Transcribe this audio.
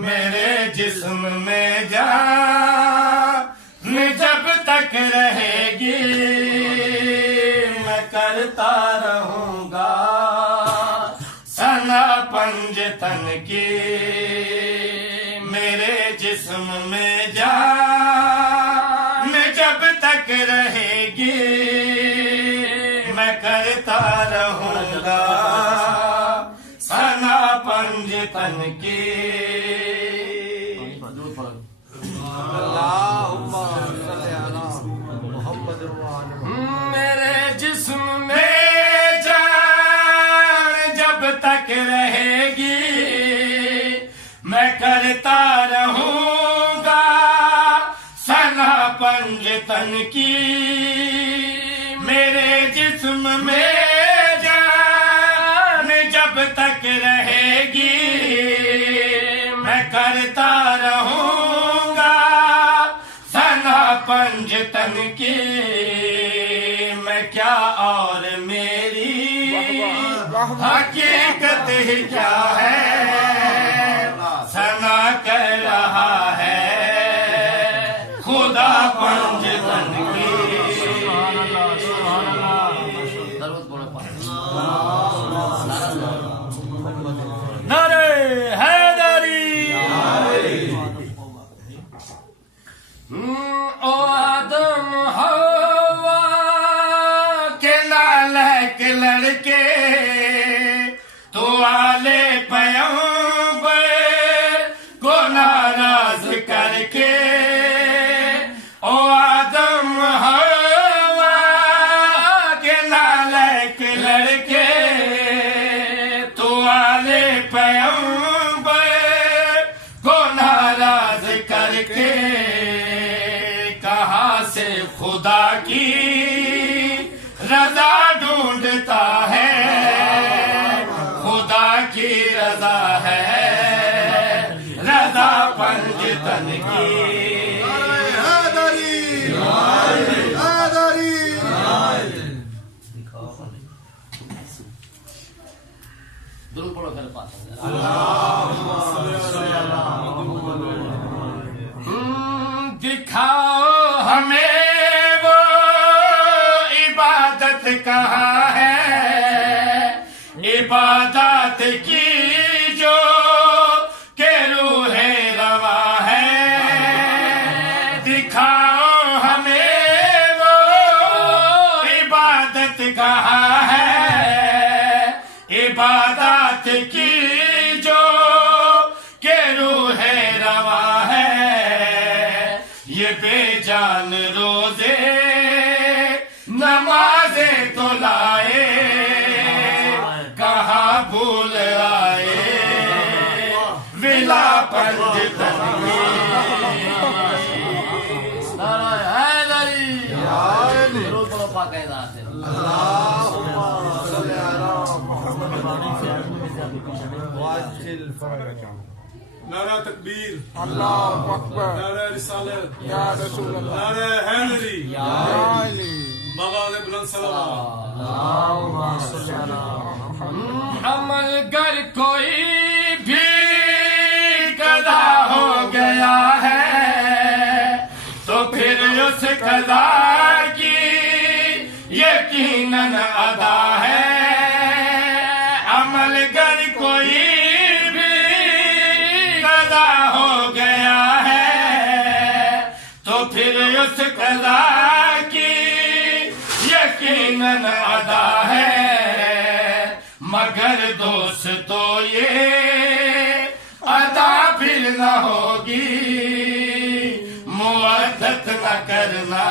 मेरे जिस्म में जान जब तक रहेगी मैं करता रहूंगा सना पंजतन की। मेरे जिस्म में जान जब तक रहेगी मैं करता रहूंगा सना पंजतन की। मेरे जिस्म में जान जब तक रहेगी मैं करता रहूंगा सना पंजतन की। मेरे जिस्म में जान जब तक रहेगी मैं करता रहूंगा सना पंजतन की। मैं क्या और मेरी हकीकत ही क्या है सना कह रहा है खुदा पंजतन की। नारे हैदरी। ओ आदम हवा के नालायक लड़के तो आले पैगंबर को नाराज करके। ओ आदम हवा के नालायक लड़के तो आले पैगंबर को नाराज करके। कहाँ से खुदा की रजा ढूंढता है खुदा की रजा है रजा पंजतन की। दिखाओ हमें वो इबादत कहाँ है इबादत की जो के रूहे रवा है। दिखाओ हमें वो इबादत कहाँ है इबादत की जो के रूहे रवा है। ये बेजान रोजे नमाजे तो लाए कहाँ भूल आए विला पंजतन की। नारा तकबीर अल्लाहु अकबर नारा रिसालत या रसूल अल्लाह नारा हैदरी या अली बाबा के बुलंद सलावत। अमल गर कोई भी कदा हो गया है तो फिर उस कदा की यकीनन अदा है। अमल गर कोई भी कदा हो गया है तो फिर उस कदा की यकीनन अदा है। मगर दोस्तों ये अदा फिर न होगी मुअद्दत न करना